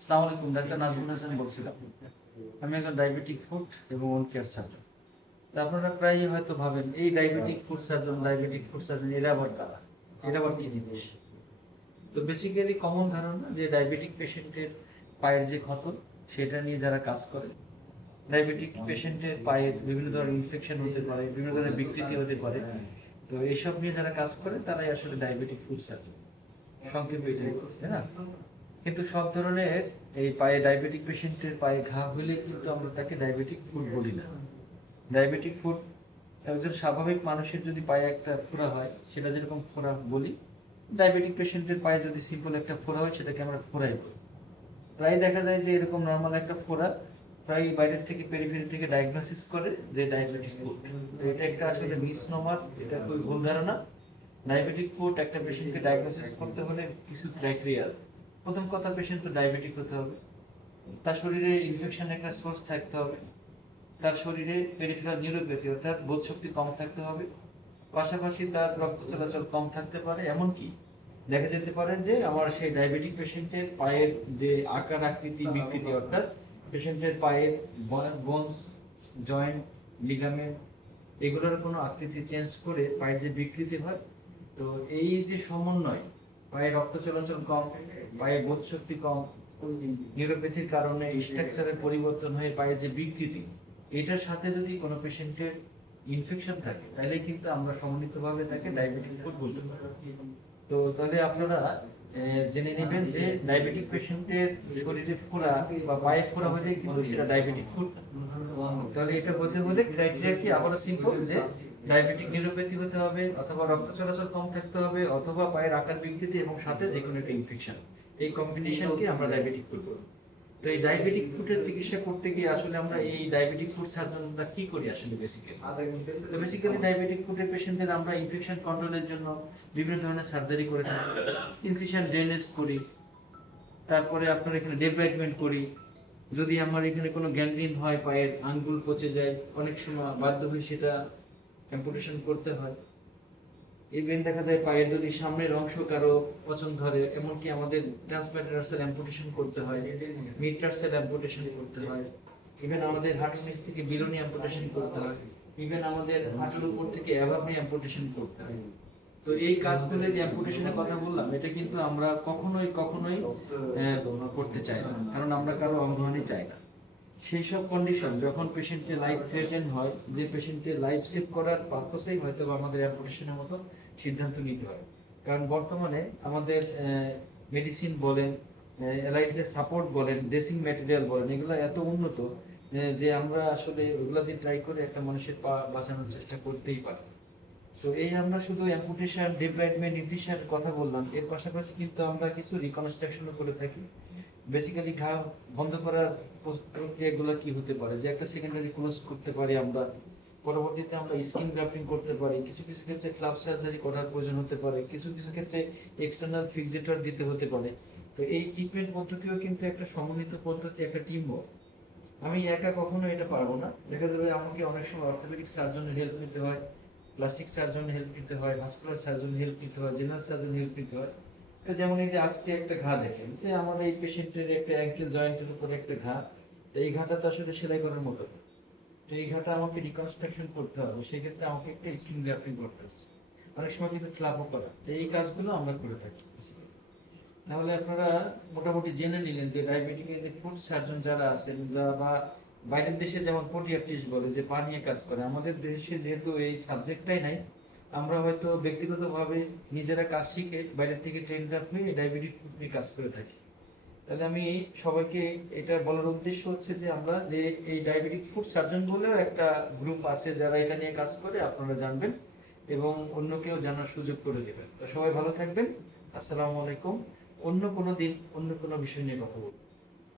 আসসালামু আলাইকুম, ডাক্তার নাজমুল হাসান বলছিলাম। আমি একজন ডায়াবেটিক ফুড এবং ওন কেয়ার সার্জন। তা আপনারা প্রায়ই হয়তো ভাবেন এই ডায়াবেটিক ফুড সার্জন এরা আবার কারা, এরা আবার কি জিনিস। তো বেসিক্যালি কমন ধারণা যে ডায়াবেটিক পেশেন্টের পায়ের যে ক্ষত সেটা নিয়ে যারা কাজ করে, ডায়াবেটিক পেশেন্টের পায়ে বিভিন্ন ধরনের ইনফেকশন হতে পারে, বিভিন্ন ধরনের বিকৃতি হতে পারে, তো এইসব নিয়ে যারা কাজ করে তারাই আসলে ডায়াবেটিক ফুড সার্জন, সংক্ষেপে এটাই, তাই না? কিন্তু সব ধরনের এই পায়ে ডায়াবেটিক পেশেন্টের পায়ে ঘা হইলে কিন্তু আমরা তাকে ডায়াবেটিক ফুট বলি না। ডায়াবেটিক ফুট একজন স্বাভাবিক মানুষের যদি পায়ে একটা ফোড়া হয় সেটা যেরকম ফোড়া বলি, ডায়াবেটিক পেশেন্টের পায়ে যদি সিম্পল একটা ফোড়া হয় সেটাকে আমরা ফোড়াই বলি। প্রায় দেখা যায় যে এরকম নর্মাল একটা ফোড়া প্রায় বাইরের থেকে পেরিফেরি থেকে ডায়াগনোসিস করে যে ডায়াবেটিক ফুট। এটা একটা আসলে মিসনোমার, এটা খুবই ভুল ধারণা। ডায়াবেটিক ফুট একটা পেশেন্টকে ডায়াগনোসিস করতে হলে কিছু ক্রাইটেরিয়া। প্রথম কথা, পেশেন্ট তো ডায়াবেটিক হতে হবে, তার শরীরে ইনফেকশন একটা সোর্স থাকতে হবে, তার শরীরে পেরিফেরাল নিউরোপ্যাথি অর্থাৎ বোধ শক্তি কম থাকতে হবে, পাশাপাশি তার রক্ত চলাচল কম থাকতে পারে। এমনকি দেখা যেতে পারে যে আমার সেই ডায়াবেটিক পেশেন্টের পায়ের যে আকার আকৃতি বিকৃতি, অর্থাৎ পেশেন্টের পায়ের বোনস, জয়েন্ট, লিগামেন্ট এগুলোর কোনো আকৃতি চেঞ্জ করে পায়ের যে বিকৃতি হয়, তো এই যে সমন্বয়, পায়ে রক্ত চলাচল কম, পায়ে বোধ শক্তি কম, নিউরোপ্যাথির কারণে স্ট্রাকচারের পরিবর্তন হয়ে পায়ের যে বিকৃতি, এটার সাথে যদি কোনো পেশেন্টের ইনফেকশন থাকে তাহলে কিন্তু আমরা সমন্বিতভাবে তাকে ডায়াবেটিক ফুড বলতে পারি। তো তাহলে আপনারা জেনে নেবেন যে ডায়াবেটিক পেশেন্টের শরীরে ফোড়া বা পায়ে ফোড়া হলে কিন্তু সেটা ডায়াবেটিক ফুড। তাহলে এটা হতে হলে ক্রাইটেরিয়া কি, আবারও সিম্পল, যে ডায়াবেটিক নিউরোপ্যাথি হতে হবে, অথবা রক্ত চলাচল কম থাকতে হবে, অথবা পায়ের আকার বিকৃতি এবং সাথে যে কোনো একটা ইনফেকশন, এই কম্বিনেশনকে আমরা ডায়াবেটিক ফুড বলি। তো এই ডায়াবেটিক ফুডের চিকিৎসা করতে গিয়ে আসলে আমরা এই ডায়াবেটিক ফুড সার্জনরা কি করি আসলে বেসিক্যালি ডায়াবেটিক ফুডের পেশেন্টদের আমরা ইনফেকশন কন্ট্রোলের জন্য বিভিন্ন ধরনের সার্জারি করে থাকি, ইনসিশন ড্রেনেজ করি, তারপরে আপনার এখানে ডেব্রাইটমেন্ট করি। যদি আমার এখানে কোনো গ্যাংগ্রিন হয়, পায়ের আঙ্গুল পচে যায়, অনেক সময় বাধ্য হয়ে সেটা অ্যাম্পুটেশন করতে হয়। ইভেন দেখা যায় পায়ের যদি সামনের অংশ কারো পছন্দ ধরে, এমনকি আমাদের ট্রান্সমেটারাসেল অ্যাম্পুটেশন করতে হয়, মিডটার্সেল অ্যাম্পুটেশন করতে হয়, ইভেন আমাদের হাঁটুর নিচ থেকে বিলোনি অ্যাম্পুটেশন করতে হয়, ইভেন আমাদের হাঁটুর উপর থেকে অ্যাভাবনি অ্যাম্পুটেশন করতে হয়। তো এই কাজগুলো যে অ্যাম্পুটেশনের কথা বললাম, এটা কিন্তু আমরা কখনোই করতে চাই না, কারণ আমরা কারো অঙ্গহানি চাই না। সেই সব কন্ডিশন যখন পেশেন্টের লাইফ থ্রেটেন হয়, যে পেশেন্টের লাইফ সেভ করার পারপাসেই হয়তো আমাদের অ্যাম্পুটেশনের মতো সিদ্ধান্ত নিতে হয়। কারণ বর্তমানে আমাদের মেডিসিন বলেন, এলাইজের সাপোর্ট বলেন, ড্রেসিং ম্যাটেরিয়াল বলেন, এগুলো এত উন্নত যে আমরা আসলে ওগুলা দিয়ে ট্রাই করে একটা মানুষের পা বাঁচানোর চেষ্টা করতেই পারি। তো এই আমরা শুধু অ্যাম্পুটেশন, ডিব্রাইডমেন্ট, নিউট্রিশন কথা বললাম, এর পাশাপাশি কিন্তু আমরা কিছু রিকনস্ট্রাকশনও করে থাকি। বেসিক্যালি ঘা বন্ধ করার প্রক্রিয়াগুলো কি হতে পারে, যে একটা সেকেন্ডারি ক্লোজ করতে পারি আমরা, পরবর্তীতে আমরা স্কিন গ্রাফটিং করতে পারি, কিছু কিছু ক্ষেত্রে ফ্লাপ সার্জারি করার প্রয়োজন হতে পারে, কিছু কিছু ক্ষেত্রে এক্সটার্নাল ফিক্সেটর দিতে হতে পারে। তো এই ট্রিটমেন্ট পদ্ধতিও কিন্তু একটা সমন্বিত পদ্ধতি, একটা টিম ওয়ার্ক। আমি একা কখনো এটা পারবো না। দেখা যাবে আমাকে অনেক সময় অর্থোপেডিক সার্জনের হেল্প নিতে হয়, প্লাস্টিক সার্জনের হেল্প নিতে হয়, ভাস্কুলার সার্জনের হেল্প নিতে হয়, জেনারেল সার্জনের হেল্প নিতে হয়। তো যেমন এই যে আজকে একটা ঘা দেখেন, যে আমার এই পেশেন্টের একটা অ্যাঙ্কেল জয়েন্টের উপরে একটা ঘা, এই ঘাটা তো আসলে সেলাই করার মতো না। তো এই ঘাটা আমাকে রিকনস্ট্রাকশন করতে হবে, সেক্ষেত্রে আমাকে একটা স্কিন গ্রাফটিং করতে হচ্ছে, অনেক সময় কিন্তু ফ্ল্যাপও করা। তো এই কাজগুলো আমরা করে থাকি। তাহলে আপনারা মোটামুটি জেনে নিলেন যে ডায়াবেটিকের যে ফুড সার্জন যারা আছেন বা বাইরের দেশে যেমন পোডিয়াট্রিস্ট বলে যে পা নিয়ে কাজ করে, আমাদের দেশে যেহেতু এই সাবজেক্টটাই নাই, আমরা হয়তো ব্যক্তিগতভাবে নিজেরা কাজ শিখে বাইরের থেকে ট্রেন্ড আপ হয়ে ডায়াবেটিক ফুড নিয়ে কাজ করে থাকি। তাহলে আমি সবাইকে এটা বলার উদ্দেশ্য হচ্ছে যে আমরা যে এই ডায়াবেটিক ফুড সার্জন বলেও একটা গ্রুপ আছে যারা এটা নিয়ে কাজ করে, আপনারা জানবেন এবং অন্যকেও জানার সুযোগ করে দেবেন। তো সবাই ভালো থাকবেন। আসসালামু আলাইকুম। অন্য কোনো দিন অন্য কোনো বিষয় নিয়ে কথা বলবো।